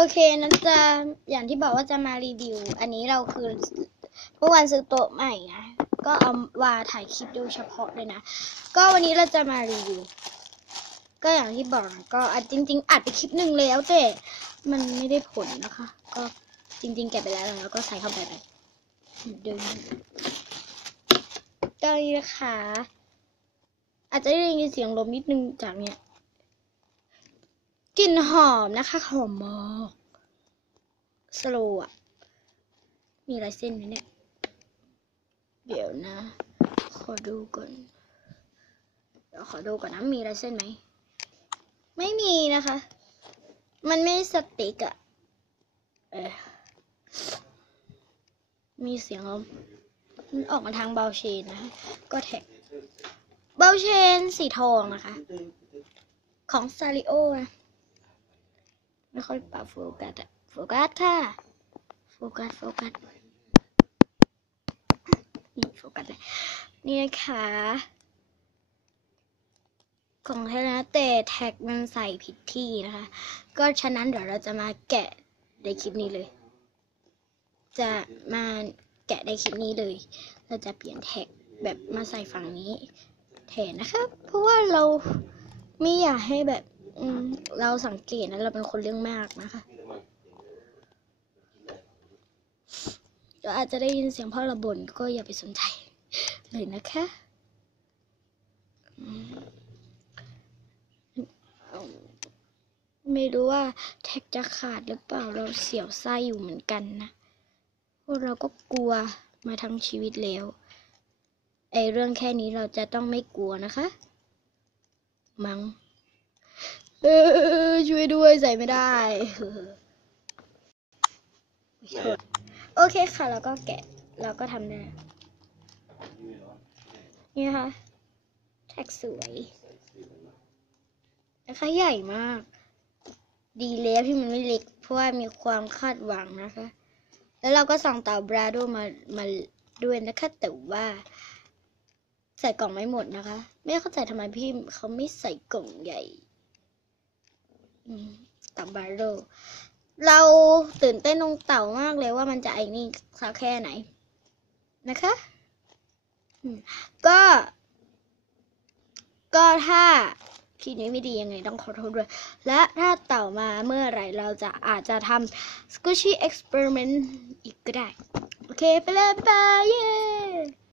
โอเคนั้นจะอย่างที่บอกว่าจะมารีวิว อันนี้เราคือเมื่อวานซื้อโต๊ะใหม่นะ ก็เอาวาถ่ายคลิปดูเฉพาะเลยนะ ก็วันนี้เราจะมารีวิว ก็อย่างที่บอกก็อัดจริง ๆ อัดไปคลิปหนึ่งแล้วแต่มันไม่ได้ผลนะคะ ก็จริง ๆ แกะไปแล้วแล้วก็ใส่เข้าไปเลยดึงก็นี่นะคะ อาจจะได้ยินเสียงลมนิดนึงจากเนี้ย กลิ่นหอมนะคะหอมมากสโลว์อะมีลายเส้นไหมเนี่ย เดี๋ยวนะ ขอดูก่อนเดี๋ยวขอดูก่อนนะมีลายเส้นไหม ไม่มีนะคะ มันไม่สติกอะเออมีเสียงลมมันออกมาทางเบาเชนนะคะ ก็แท็กเบลเชนสีทองนะคะ ของซาริโอนะ ไม่ค่อยปรับโฟกัสอะโฟกัสค่ะ โฟกัส โฟกัส นี่โฟกัสเลยนี่นะคะของแท้นะแต่แท็กมันใส่ผิดที่นะคะ ก็ฉะนั้นเดี๋ยวเราจะมาแกะในคลิปนี้เลย จะมาแกะในคลิปนี้เลย เราจะเปลี่ยนแท็กแบบมาใส่ฝั่งนี้แทนนะคะเพราะว่าเราไม่อยากให้แบบ เราสังเกตนะเราเป็นคนเรื่องมากนะคะเราอาจจะได้ยินเสียงพ่อระบ่นก็อย่าไปสนใจเลยนะคะไม่รู้ว่าแท็กจะขาดหรือเปล่าเราเสียวไส้อยู่เหมือนกันนะพวกเราก็กลัวมาทั้งชีวิตแล้วไอเรื่องแค่นี้เราจะต้องไม่กลัวนะคะ มัง้ง เออช่วยด้วยใส่ไม่ได้ โอเคค่ะ แล้วก็แกะแล้วก็ทำได้นี่นะคะ แท็กสวยนะคะใหญ่มาก ดีแล้วที่มันไม่เล็ก เพราะว่ามีความคาดหวังนะคะ แล้วเราก็สั่งเต่าบราโดมามาด้วยนะคะ แต่ว่า ใส่กล่องไม่หมดนะคะ ไม่เข้าใจทำไมพี่เขาไม่ใส่กล่องใหญ่ เต่าบราโดเราตื่นเต้นตรงเต่ามากเลยว่ามันจะไอ้นี่สักแค่ไหนนะคะ ก็ ก็ถ้าคลิปนี้ไม่ดียังไงต้องขอโทษด้วย และถ้าเต่ามาเมื่อไหร่เราจะอาจจะทำ squishy experiment อีกก็ได้ โอเค ไปเลยบ๊ายบายเย้